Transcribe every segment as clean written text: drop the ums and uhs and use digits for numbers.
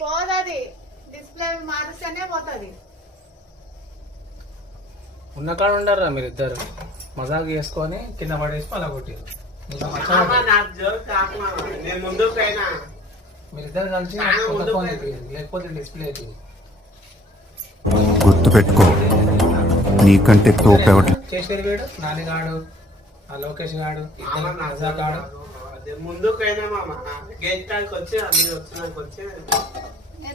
పోదది display మారిస్తేనే పోతుంది. ఉన్న కాడ ఉండరా మీరు ఇద్దరు మజాక్ చేసుకొని కింద పడేసి అలా కొట్టారు. మీరిద్దరు కలిసి లేకపోతే డిస్ప్లే గుర్తు పెట్టుకో, నీకంటే తోపెవట చేసేది వీడు నానిగాడు, ఆ లోకేష్ గాడు, మజాక్ గాడు. ముందుకైనా మామ గేట్ కాడికి వచ్చి అన్ని వచ్చినాక వచ్చి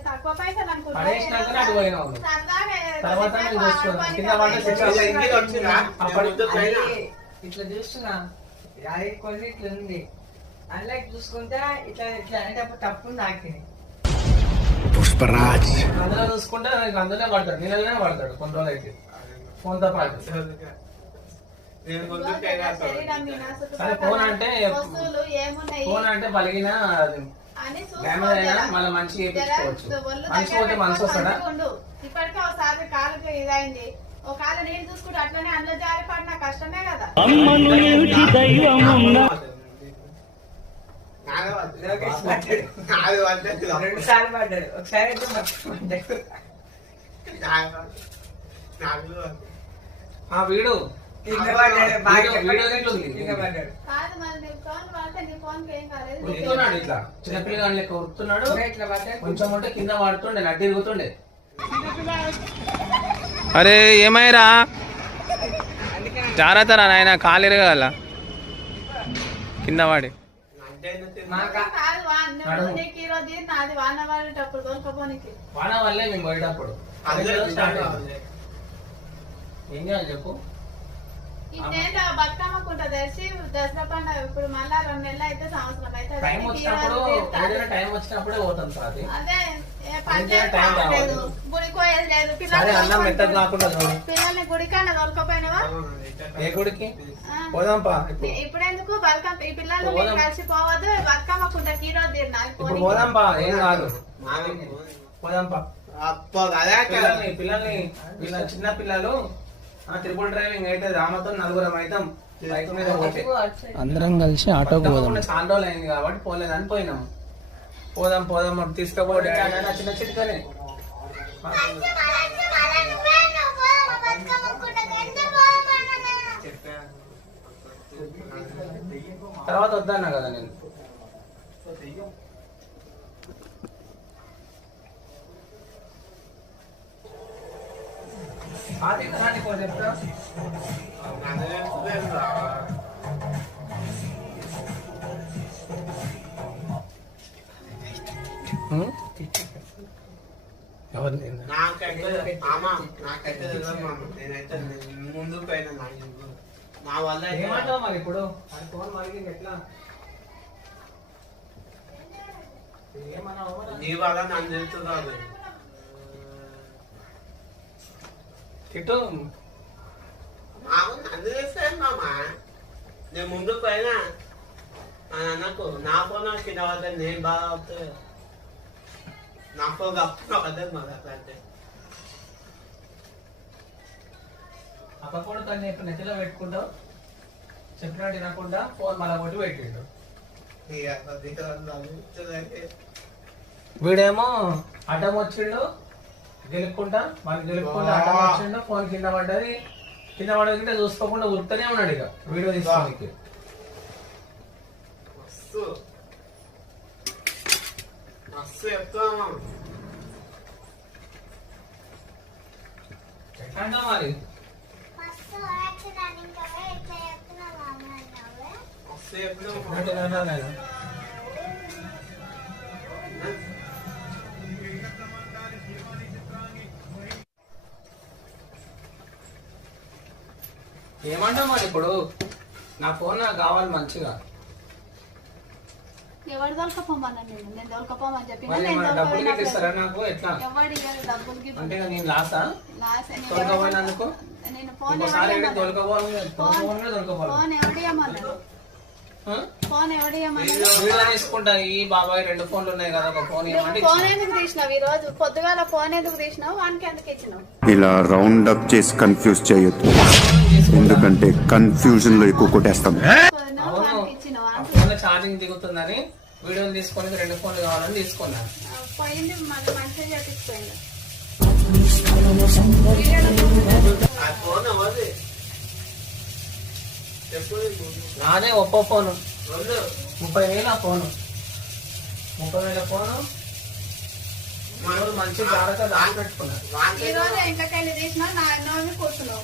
తక్కువ పైసలు పడేసినాకనే అటు పోయినావు. తర్వాత నేను చూస్తున్నా కింద ఇట్లా చూస్తున్నా అది కొన్ని ఇట్లా ఉంది. అందులో చూసుకుంటే ఇట్లా ఇట్లా అనేటప్పుడు తప్పు నాకింది. పుష్పరాజ్ అందులో చూసుకుంటే అందులో పడతాడు, నీళ్ళనే పడతాడు కొన్ని రోజులు అయితే ఫోన్తో పాటు. సరే ఫోన్ అంటే పలిగిన డ్యామేజ్ అయినా మళ్ళీ మంచిగా చేయించుకోవచ్చు. మంచి పోతే మనసు వస్తాడా? ఇప్పటికే ఒకసారి కాలుకి ఇదైంది, ఒక కాలు నీళ్ళు చూసుకుంటే అట్లనే అందులో జారి పడిన కష్టమే కదా. రెండు సార్లు పడ్డాడు, ఒకసారి అయితే పడ్డాడు. వీడు కింద పడ్డాడు, బాగా వీడియో ఎట్లుంది? కింద పడ్డాడు. కాదు మరి నీ ఫోన్ వాడితే నీ ఫోన్ కి ఏం కాలేదు. ఉరుకుతున్నాడు, ఇట్లా చిన్నపిల్లగాని లెక్క ఉరుకుతున్నాడు. ఇట్లా పడ్డాడు. కొంచెం ఉంటే కింద పడుతుండే, నడ్డి తిరుగుతుండే. అరే ఏమైరా జాగ్రత్తరా నాయన, కాలు ఎరగాల కింద వాడి. కాదు నీకు ఈ రోజు నాది వాన పడేటప్పుడు దొరకపోనికి వాన వల్లే మేము పోయేటప్పుడు ఏం చేయాలి చెప్పు. ఇదేంటో బతుకమ్మకుంటా తెలిసి దసరా పండుగ ఇప్పుడు మళ్ళా 2 నెలలు అయితే సంవత్సరం అయితే టైం వచ్చినప్పుడు ఏదైనా టైం వచ్చినప్పుడే పోతాం సార్. అదే లేదు, గుడికి పోయేది లేదు. అన్నం మెత్తగా కాకుండా చూడు. పిల్లల్ని గుడికన్నా దొరకపోయినావా? ఏ గుడికి పోదాంపా? ఇప్పుడు ఎందుకు బతుకమ్మ ఈ పిల్లలు మీరు కలిసి పోవద్దు. బతుకమ్మకుంటకి ఈ రోజు తిన్నాను. ఇప్పుడు పోదాంపా, ఏం కాదు పోదాంపా. పిల్లల్ని చిన్న పిల్లలు ట్రిపుల్ డ్రైవింగ్ అయితే రామతో 4 అవుతాం బైక్ మీద పోతే. అందరం కలిసి ఆటోకి పోదాం. చాలా రోజులు అయింది కాబట్టి పోలేదని పోయినాం. పోదాం పోదాం తీసుకోపోతే చిన్న చిన్నగానే తర్వాత వద్దన్నా కదా నేను. చెప్తా నాకైతే నేనైతే ముందుకు అయినా నా వల్ల ఏమంటావు మరి ఇప్పుడు ఫోన్ మరి ఎట్లా నీ వల్ల నన్ను తెలుస్తుంది తిట్టు. నన్ను చేస్తాను మామ, నేను ముందుకు పోయినా నాకు నా ఫోన్ కింద వద్ద నేను బాగా అవుతుంది. నా ఫోన్ అప్పుడు వద్ద మరి అట్లా అంటే అప్పుడు తను ఇప్పుడు నెత్తిలో పెట్టుకుంటావు, చెప్పినట్టు తినకుండా ఫోన్ మళ్ళా కొట్టి పెట్టిండు. వీడేమో అడ్డం వచ్చిండు గెలుపుకుంటా, మనకి గెలుపుకుంటా అడ్డం వచ్చిండు. ఫోన్ కింద పడ్డది, కింద పడకుంటే చూసుకోకుండా ఉరుకుతూనే ఉన్నాడు ఇక వీడియో తీసుకోడానికి. ఎట్లా మరి ఏమంటావు మరి ఇప్పుడు? నా ఫోన్ నాకు కావాలి మంచిగా. ఎవరు దొరకపోమన్నా నేను దొరకపోమని చెప్పి డబ్బులు ఇస్తారా నాకు? ఎట్లా డబ్బులు అంటే నేను లాసా దొరకపోయినందుకు? నేను ఫోన్ తీసుకుంటా. ఈ బాబాయ్ 2 ఫోన్లు ఉన్నాయి కదా, ఒక ఫోన్ ఫోన్ ఎందుకు తీసినావు? ఈ రోజు పొద్దుగాల ఫోన్ ఎందుకు తీసినావు? వానికి ఎందుకు ఇచ్చినావు? ఇలా రౌండ్ అప్ చేసి కన్ఫ్యూజ్ చేయొద్దు, ఎందుకంటే కన్ఫ్యూజన్ లో ఎక్కువ కొట్టేస్తాం. ఛార్జింగ్ దిగుతుందని వీడియోలు తీసుకొని 2 ఫోన్లు కావాలని తీసుకున్నాను. పోయింది మన మంచిగా చేపించుకోండి. ఆ ఫోన్ ఎవరిది? చెప్పు. నాదే ఒప్పో ఫోను, రెండు 30,000 ఆ ఫోను. 30,000 ఫోను మనోడు మంచి జాగ్రత్త దాచి పెట్టుకున్నాడు. ఈ రోజు ఇంట్లోకి వెళ్ళి తీసినా నా ఎన్నో కూర్చున్నావు.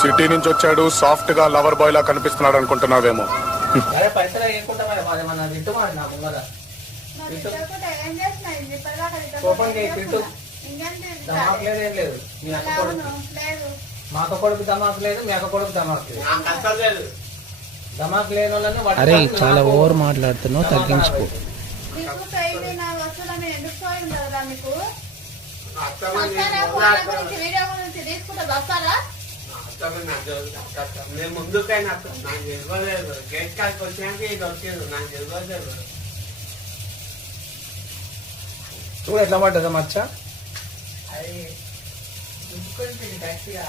సిటీ నుంచి వచ్చాడు, సాఫ్ట్ గా లవర్ బాయ్ లా కనిపిస్తున్నాడు అనుకుంటున్నావేమో. అరే పైసలు వేయకుండా మరి మన తిట్టు మాట నా ముంగల మరి తిట్టకుండా ఏం చేసినా ఇది ఇప్పటిదాకా కోపం చేయి, తిట్టు. ఇంకేంటి దమాకు లేదు, ఏం లేదు. మీ అక్క కొడుకు, లేదు. మా అక్క కొడుకు దమాకు లేదు, మీ అక్క కొడుకు దమాకు లేదు. నాకు అసలు లేదు. దమాకు లేని వాళ్ళని అరే చాలా ఓవర్ మాట్లాడుతున్నావు, తగ్గించుకో. నీకు పోయింది నా వస్తువులని ఎందుకు పోయింది కదా మీకు? అత్తమ్మ వస్తారా ఫోన్ల గురించి వీడియో గురించి తీసుకుంటే వస్తారా? నేను ముందుకైనా నాకు తెలియలేదు. గేట్ కాడికి వచ్చినాక ఇది వచ్చేది నాకు తెలియలేదు. చూడు ఎట్లా పడ్డదా మచ్చ. అది దుబ్బుకొని గట్టిగా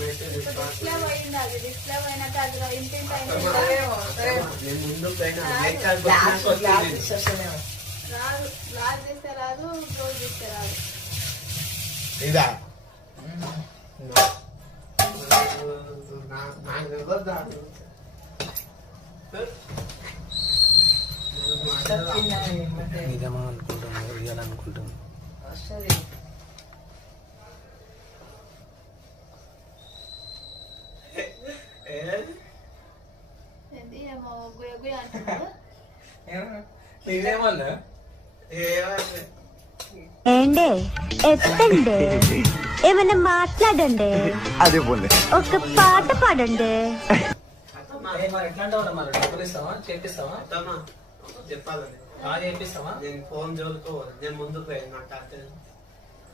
డిస్ప్లే పోయింది, అది డిస్ప్లే పోయినట్టు అది ఇంటింటి అయింది. నేను ముందుకైనా గేట్ కాడికి గ్లాస్ వచ్చినాక గ్లాస్ వచ్చింది. తీసేస్తేనేమో. రాదు, గ్లాస్ తీస్తే రాదు, క్లోజ్ తీస్తే రాదు. ఇదా నాకు తెలియదు. నిజమా అనుకుంటున్నాను, రియల్ అనుకుంటున్నాను. వస్తుంది. ఏంది ఏమో గుయ గుయ అంటున్నాడు. నీదేమన్నా ఏండే ఎత్తండి, ఏమైనా మాట్లాడండి, అదే పోలే. ఒక పాట పాడండి. మరి ఎట్లా అంటావు మరి? డబ్బులు ఇస్తావా, చేపిస్తావా, అత్తమ్మా చెప్పాలని బాగా చేపిస్తావా? నేను ఫోన్ జోలుకోవాలి. నేను ముందుకు పోయాను. నాకు అర్థం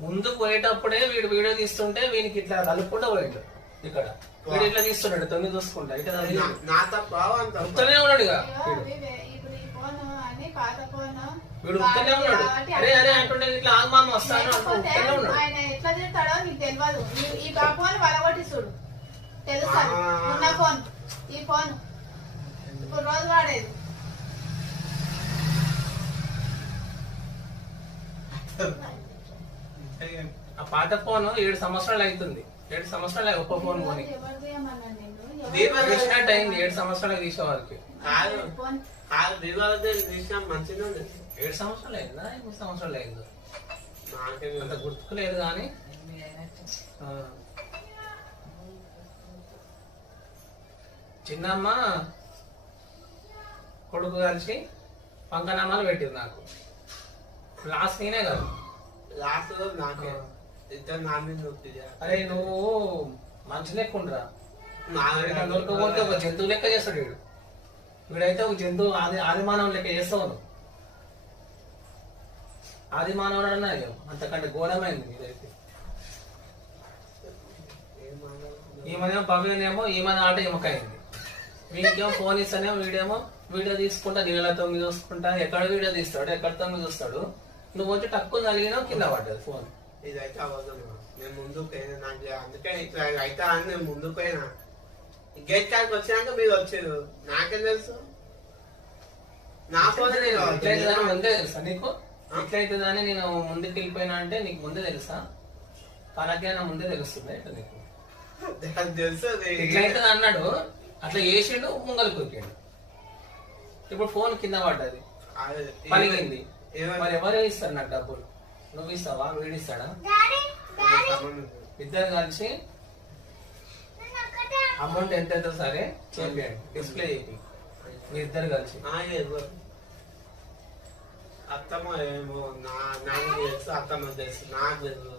ముందు పోయేటప్పుడే వీడు వీడియో తీస్తుంటే వీనికి ఇట్లా కలుపుకుంటూ పోయాడు. ఇక్కడ వీడు ఇట్లా తీస్తున్నాడు, తొంగి చూసుకుంటా ఇట్లా నా తప్ప అంత ఉత్తనే ఉన్నాడు ఇక ఇగో వీడు. ఇప్పుడు ఈ ఫోన్ అని పాత ఫోన్ వీడు ఉత్తనే ఉన్నాడు. అరే అరే అంటుండే ఇట్లా ఆగమామ వస్తాను అంటూ లేకపోతే ఉత్తనే ఉన్నాడు. ఆయన ఎట్లా చేస్తాడో నీకు తెలియదు. ఈ ఫోన్ వలగొట్టిస్తుడు తెలుసా? ఉన్న ఫోన్, ఈ ఫోన్ ఇప్పుడు రోజు వాడేది. ఆ పాత ఫోన్ 7 సంవత్సరాలు అవుతుంది. 7 సంవత్సరాలు ఒక్క ఫోన్ కొని ఎవరు ఏమన్నా నేను తీసినట్టు అయింది. 7 సంవత్సరాలకు తీసే వారికి కాదు ఫోన్ కాదు దివాళీ విషయం మంచిగా ఉంది. 7 సంవత్సరాలు అయిందా, 8 సంవత్సరాలు అయిందో నాకే అంత గుర్తుకు లేదు కానీ చిన్నమ్మ కొడుకు కలిసి పంకనామాలు పెట్టింది నాకు. లాస్ట్ నేనే కాదు. లాస్ట్ రోజు నాకే ఇద్దరు నా మీద నొప్పిది. అరే నువ్వు మంచి లెక్క ఉండరా, దొరకపోతే ఒక జంతువు లెక్క చేస్తాడు వీడు. వీడైతే ఒక జంతువు ఆది మానవం లెక్క చేస్తావు నువ్వు. ఆది మానవుడు అన్నా అంతకంటే ఘోరమైంది ఇదైతే. ఈమెనేమో పవినేమో ఈమె ఆట ఎముకైంది. వీడికేమో ఫోన్ ఇస్తానేమో వీడియో తీసుకుంటా, నీళ్ళ తొమ్మిది చూసుకుంటా, ఎక్కడ వీడియో తీస్తాడు, ఎక్కడ తొమ్మిది చూస్తాడు. నువ్వు వచ్చి తక్కువ కలిగినా కింద పడ్డది ఫోన్. ఇదైతే అవ్వదు. నేను ముందుకు పోయినా. నాకు అందుకే ఇట్లా అయితే అని నేను ముందుకు పోయినా. గేట్ కాడికి వచ్చినాక మీరు వచ్చారు. నాకేం తెలుసు? నా ఫోన్ ఎట్లయితుందని ముందే తెలుసా నీకు? ఎట్లయితుందని నేను ముందుకు వెళ్ళిపోయినా అంటే నీకు ముందే తెలుసా? పరాకైనా ముందే తెలుస్తుంది ఇట్లా నీకు. తెలుసు. ఎట్లయితుంది అన్నాడు, అట్లా వేసిండు, ముంగలు కొరికాడు. ఇప్పుడు ఫోన్ కింద పడ్డది, పలిగింది. మరి ఎవరు ఇస్తారు నాకు డబ్బులు? నువ్వు ఇస్తావా, వీడు ఇస్తాడా? ఇద్దరు కలిసి అమౌంట్ ఎంత సరే చెప్పండి, డిస్ప్లే చేయండి మీ ఇద్దరు కలిసి. అత్తమ్మ ఏమో నాకు తెలుసు, అత్తమ్మ తెలుసు, నాకు తెలుసు.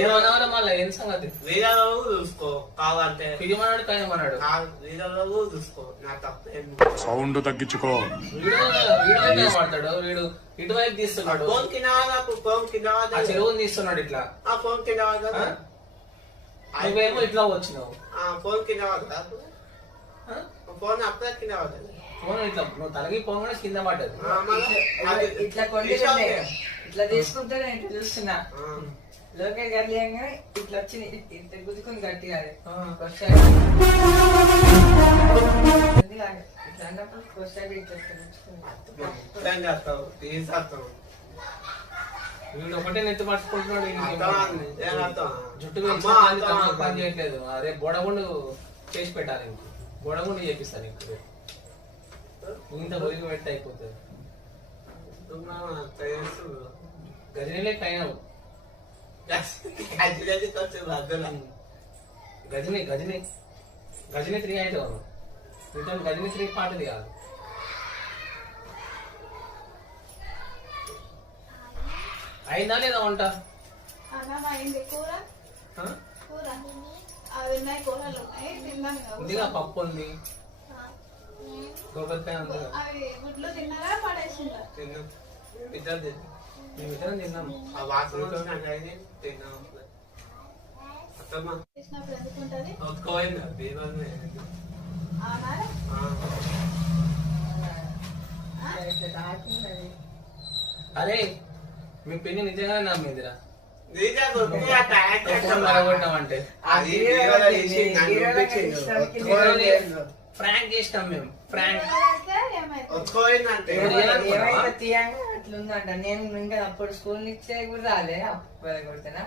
ఏమన్నా మళ్ళీ ఏం సంగతి? వీడియోలో చూసుకో కావాలంటే. పిడిమన్నాడు కాయమన్నాడు. వీడియోలో చూసుకో. నా తప్పేం సౌండ్ తగ్గించుకో. వీడియో మాట్లాడు. వీడు ఇటువైపు తీస్తున్నాడు, ఫోన్ కింద ఫోన్ కింద ఆ చెరువుని తీస్తున్నాడు ఇట్లా. ఆ ఫోన్ కింద నువ్వేమో ఇట్లా వచ్చినావు. ఫోన్ కింద ఫోన్ అప్పుడే కింద పడ్డది. ఫోన్ ఇట్లా నువ్వు తలగి పోగానే కింద పడ్డది. ఇట్లా కొండి ఇట్లా తీసుకుంటే నేను ఇట్లా చూస్తున్నా. లోకేష్ గారు లేగానే ఇట్లా వచ్చింది, ఇట్లా గుద్దుకుని గట్టిగా అది. ఆ. ఒకసారి ఇట్లా అన్నప్పుడు ఒకసారి ఇట్లా తెలుసుకుంది. మొత్తం చేస్తావు తీసేస్తావు వీడు ఒకటే నెత్తి పట్టుకుంటున్నాడు ఈయనకి. అర్థమైంది. ఏం అర్థం? జుట్టు అమ్మా, పెంచుకోవాలి, అర్థమైంది. పని చేయట్లేదు. అదే బొడగుండు చేసి పెట్టాలి ఇంక. బొడగుండు చేపిస్తాను ఇంక ఇంత ఒలిగి పెట్టి అయిపోతుంది. గజనీలే కైనావు. గజని గజని గజని 3 అయితే రిటర్న్ గజని 3 పాటది కాదు. అయిందా లేదా వంట? అన్నం అయింది. కూర ఆ? కూర అవి ఉన్నాయి, కూరలు ఉన్నాయి, తిన్నాం కదా. ఉందిగా, పప్పు ఉంది, గోకరకాయ ఉంది. అవి గుడ్లు తిన్నారా పడేసిందా? తిన్నాం ఇద్దరు తిన్నాం. మేమిద్దరం తిన్నాము. ఆ వాసన వచ్చినాక అయితే తిన్నాం. అత్తమ్మ చేసినప్పుడు ఎందుకుంటది? ఒత్తుకోయింది బీరువాలో. అవునా? ఇట్లా తాకింది అది. అరే మీ పిన్ని నిజంగానే నమ్మిందిరా. నీకే దొరికింది ఆ ట్యాంక్ ఫోన్ మరగొట్టామంటే అది బీరువాలో తీసి నన్ను చూపించిండు. ఫ్రాంక్ చేసినాం మేము. ఫ్రాంక్ అయితే ఏమైంది? ఒత్తుకోయిందంటే ఏమైతే తీయంగా అట్లుందంట. నేను ఇంకా అప్పుడు స్కూల్ నుంచే కూడా రాలే, అప్పుడు కొడుతున్నా.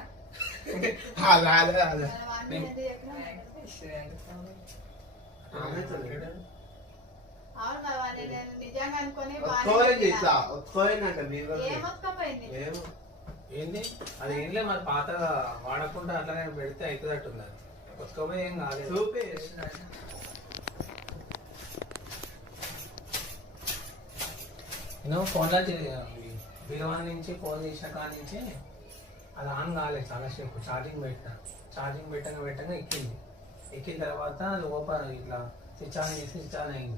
అదే అదే అదే మనం అన్నీ ఎందుకు చెప్పినాం? అవును మరి వాడిని నేను నిజంగా అనుకొని ఒత్తుకోయింది ఇట్లా ఒత్తుకోయిందంట బీరువాలో. ఏమొక్కపోయింది? ఏమో ఏంది అది ఏంలే మరి పాతగా వాడకుండా అట్లానే పెడితే అవుతుందట్టుంది. అది కొత్తగా ఏం కాలేదు. చూపి నేను ఫోన్లో బీరువా నుంచి ఫోన్ చేసిన కాడి నుంచి అది ఆన్ కాలేదు చాలాసేపు. ఛార్జింగ్ పెట్టగా ఎక్కిన తర్వాత అది ఓపెన్ ఇట్లా స్విచ్ ఆన్ చేసి స్విచ్ ఆన్ అయింది.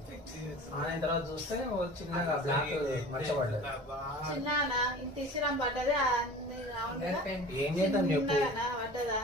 ఆన్ అయిన తర్వాత చూస్తే ఓ చిన్నగా బ్లాక్ మర్చబడ్డది. చిన్న ఇంత ఇసిరం పడ్డది, అన్ని అవును కదా? ఏం చేద్దాం చెప్పు. చిన్నగానా పడ్డదా?